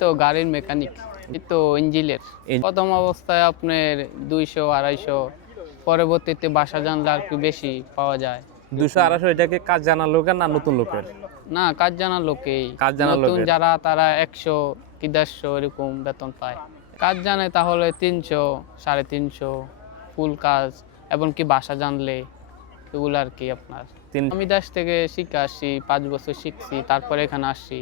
তো গাড়ির মেকানিক, এই তো ইঞ্জিনের প্রথম অবস্থায় আপনার 200-250, পরবর্তীতে বাসা জানলে আর কি বেশি পাওয়া যায়। 200-250 এটা কি কাজ জানা লোকের না নতুন লোকের? না, কাজ জানা লোকেই। কাজ জানা নতুন লোকের। যারা তারা 100 কি 150 এরকম বেতন পায়। কাজ জানে তাহলে 300, 350 ফুল কাজ, এমনকি বাসা জানলে এগুলো আর কি আপনার। আমি দেশ থেকে শিখে আসছি, 5 বছর শিখছি, তারপরে এখানে আসছি।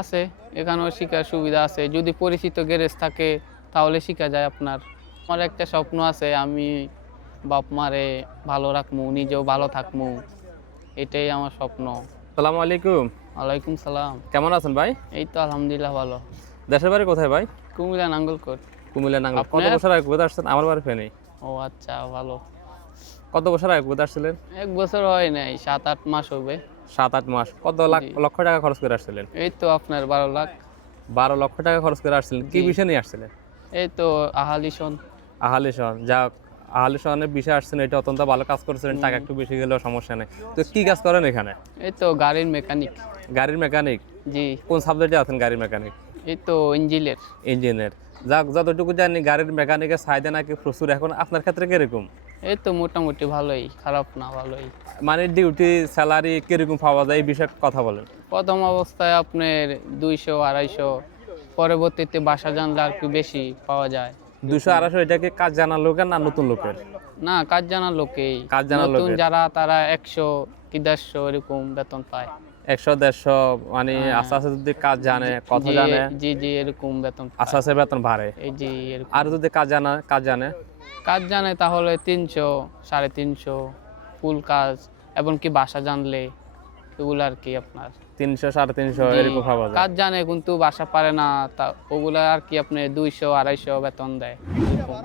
আছে এখানেও শিখার সুবিধা আছে, যদি পরিচিত গ্যারেজ থাকে তাহলে শিখা যায় আপনার। আমার একটা স্বপ্ন আছে, আমি বাপ মারে ভালো রাখমু, নিজেও ভালো থাকমু, এটাই আমার স্বপ্ন। আসসালামু আলাইকুম। ওয়ালাইকুম সালাম। কেমন আছেন ভাই? এই তো আলহামদুলিল্লাহ ভালো। দেশের বাড়ি কোথায় ভাই? কুমিল্লা নাঙ্গলকোট। কুমিল্লা নাঙ্গল। কত আপনার? বছর আগে কোথায় আসছেন? আমার বাড়ি ফেনী। ও আচ্ছা, ভালো। কত বছর আগে কোথায় আসছিলেন? 1 বছর হয় নাই, 7-8 মাস হবে। 7-8 মাস। কত জি। লক্ষ টাকা খরচ করে আসছিলেন? এই তো আপনার 12 লাখ। 12 লক্ষ টাকা খরচ করে আসছিলেন। কি জি। বিষয় নিয়ে আসছিলেন? এই তো আহালিশন। আহালিশন। যাক, আহালিশনের বিষয়ে আসছেন, এটা অত্যন্ত ভালো কাজ করছিলেন। টাকা একটু বেশি গেলেও সমস্যা নেই। তো কি কাজ করেন এখানে? এই তো গাড়ির মেকানিক। গাড়ির মেকানিক। জি। কোন সাবজেক্টে আছেন গাড়ির মেকানিক? এই তো ইঞ্জিনের। ইঞ্জিনিয়ার। যাক, যতটুকু জানি গাড়ির মেকানিকের চাহিদা নাকি প্রচুর। এখন আপনার ক্ষেত্রে কিরকম? এই তো মোটামুটি ভালোই, খারাপ না, ভালোই। মানে ডিউটি স্যালারি কিরকম পাওয়া যায় এই বিষয়ে কথা বলেন। প্রথম অবস্থায় আপনার 200-250, পরবর্তীতে বাসা জানলে আর কি বেশি পাওয়া যায়। 200-250 এটা কি কাজ জানা লোকের না নতুন লোকের? না, কাজ জানা লোকেই। কাজ জানা নতুন লোকের। যারা তারা 100 কি 150 এরকম বেতন পায়। 100-150 মানে হ্যাঁ। আস্তে আস্তে যদি কাজ জানে, কথা জি, জানে, জি জি এরকম বেতন আস্তে পায়। আস্তে বেতন বাড়ে। এই জি এরকম। আর যদি কাজ জানে কাজ জানে তাহলে 300, 350 ফুল কাজ, এমনকি বাসা জানলে এগুলো আর কি আপনার। 300-350 জি, এরকম পাওয়া যায়। কাজ জানে কিন্তু বাসা পারে না, তা ওগুলা আর কি আপনি 200-250 বেতন দেয় এরকম।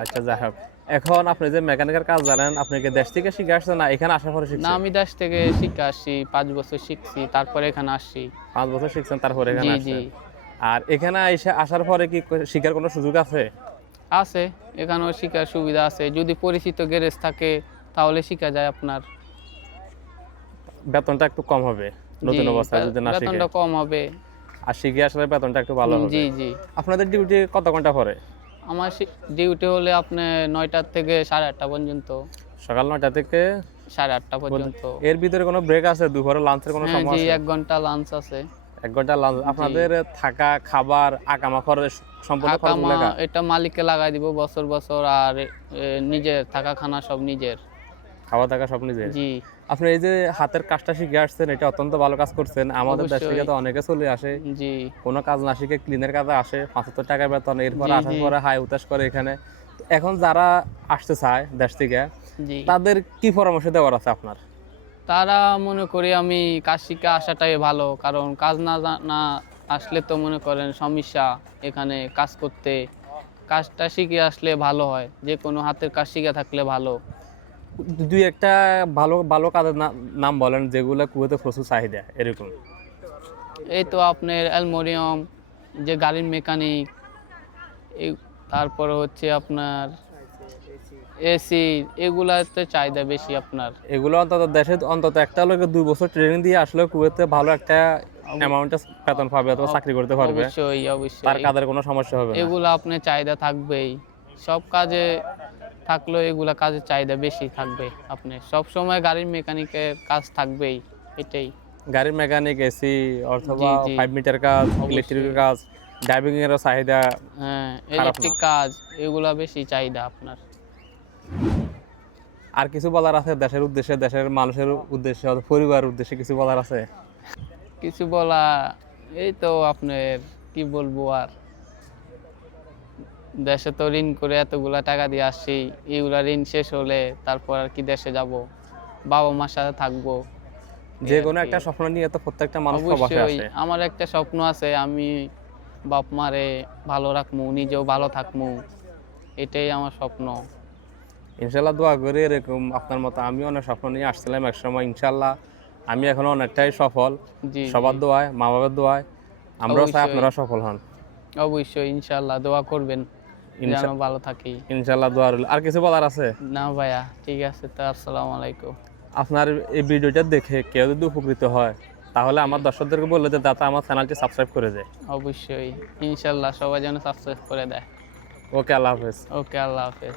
আচ্ছা, যাই হোক। এখন আপনি যে মেকানিকের কাজ জানেন, আপনি কি দেশ থেকে শিখে আসছেন না এখানে আসার পরে না, শিখছেন? আমি দেশ থেকে শিখে আসছি, 5 বছর শিখছি, তারপরে এখানে আসছি। 5 বছর শিখছেন তারপরে এখানে জি জি আসছেন। আর এখানে আসার পরে কি শিখার কোনো সুযোগ আছে? আছে, এখানেও শিখার সুবিধা আছে, যদি পরিচিত গ্যারেজ থাকে তাহলে শিখা যায় আপনার। বেতনটা একটু কম হবে জি, নতুন অবস্থায় যদি না শিখে। বেতনটা কম হবে। আর শিখে আসলে বেতনটা একটু ভালো হবে। জি জি। আপনাদের ডিউটি কত ঘন্টা পরে? আমার ডিউটি হলে আপনি 9টা থেকে 8:30 পর্যন্ত। সকাল 9টা থেকে 8:30 পর্যন্ত। এর ভিতরে কোনো ব্রেক আছে? দুপুরে লাঞ্চের কোনো হ্যাঁ সময় জি, আছে? 1 ঘন্টা লাঞ্চ আছে। 1 ঘন্টা লাঞ্চ। আপনাদের থাকা, খাবার, আকামা খরচ সম্পূর্ণ খরচ আকামা লেখা? এটা মালিককে লাগাই দিব বছর বছর, আর নিজের থাকা খানা সব নিজের। খাওয়া থাকা সব নিজে? জি। আপনি এই যে হাতের কাজটা শিখে আসছেন, এটা অত্যন্ত ভালো কাজ করছেন। আমাদের দেশ থেকে অবশ্যই। তো অনেকে চলে আসে, জি কোনো কাজ না শিখে ক্লিনের কাজে আসে, 75 টাকা বেতন। এরপর জি আসার জি পরে হাই উতাস করে এখানে। তো এখন যারা আসতে চায় দেশ থেকে, জি। তাদের কি পরামর্শ দেওয়ার আছে আপনার? তারা মনে করি আমি কাজ শিখে আসাটাই ভালো, কারণ কাজ না আসলে তো মনে করেন সমস্যা এখানে কাজ করতে। কাজটা শিখে আসলে ভালো হয়, যে কোনো হাতের কাজ শিখে থাকলে ভালো। দুই একটা ভালো ভালো কাজের নাম বলেন যেগুলো কুয়েতে প্রচুর চাহিদা এরকম। এই তো আপনার অ্যালুমিনিয়াম, যে গাড়ির মেকানিক, এই তারপরে হচ্ছে আপনার এসি, এগুলাতে চাহিদা বেশি আপনার। এগুলো অন্তত দেশে অন্তত একটা লোক 2 বছর ট্রেনিং দিয়ে আসলে কুয়েতে ভালো একটা অ্যামাউন্টে বেতন পাবে অথবা চাকরি করতে পারবে। অবশ্যই তার অবশ্যই। কাজের কোনো সমস্যা হবে না। এগুলো আপনার চাহিদা থাকবেই, সব কাজে থাকলেও এগুলা কাজের চাহিদা বেশি থাকবে। আপনি সব সময় গাড়ির মেকানিকের কাজ থাকবেই, এটাই। গাড়ির মেকানিক, এসি অথবা জি জি 5 মিটার কাজ, অবশ্যই। ইলেকট্রিকের কাজ, ড্রাইভিং এরও চাহিদা হ্যাঁ, খারাপ না। ইলেকট্রিক কাজ, এগুলা বেশি চাহিদা আপনার। আর কিছু বলার আছে দেশের উদ্দেশ্যে, দেশের মানুষের উদ্দেশ্যে, অথবা পরিবারের উদ্দেশ্যে কিছু বলার আছে? কিছু বলা, এই তো আপনার কি বলবো আর, দেশে তো ঋণ করে এতগুলা টাকা দিয়ে আসছি, এইগুলা ঋণ শেষ হলে তারপর আর কি দেশে যাব, বাবা মার সাথে থাকবো। যে এই আর কোনো কি। একটা স্বপ্ন নিয়ে তো প্রত্যেকটা মানুষ প্রবাসে অবশ্যই আসে। আমার একটা স্বপ্ন আছে, আমি বাপ মারে ভালো রাখমু, নিজেও ভালো থাকমু, এটাই আমার স্বপ্ন। ইনশাল্লাহ দোয়া করি এরকম আপনার মতো আমিও অনেক স্বপ্ন নিয়ে আসছিলাম একসময়। ইনশাল্লাহ আমি এখন অনেকটাই সফল। জি সবার জি দোয়ায়, মা বাবার দোয়ায় আমরাও চাই অবশ্যই আপনারা সফল হন। অবশ্যই, ইনশাল্লাহ দোয়া করবেন যেন ভালো থাকি। ইনশাল্লাহ দোয়া রইল। আর কিছু বলার আছে? না ভাইয়া, ঠিক আছে, তো আসসালামু আলাইকুম। আপনার এই ভিডিওটা দেখে কেউ যদি উপকৃত হয় তাহলে আমার দর্শকদেরকে বললে যে দাদা আমার চ্যানেলটি সাবস্ক্রাইব করে যায়। অবশ্যই ইনশাল্লাহ সবাই যেন সাবস্ক্রাইব করে দেয়। ওকে, আল্লাহ হাফেজ। ওকে, আল্লাহ হাফেজ।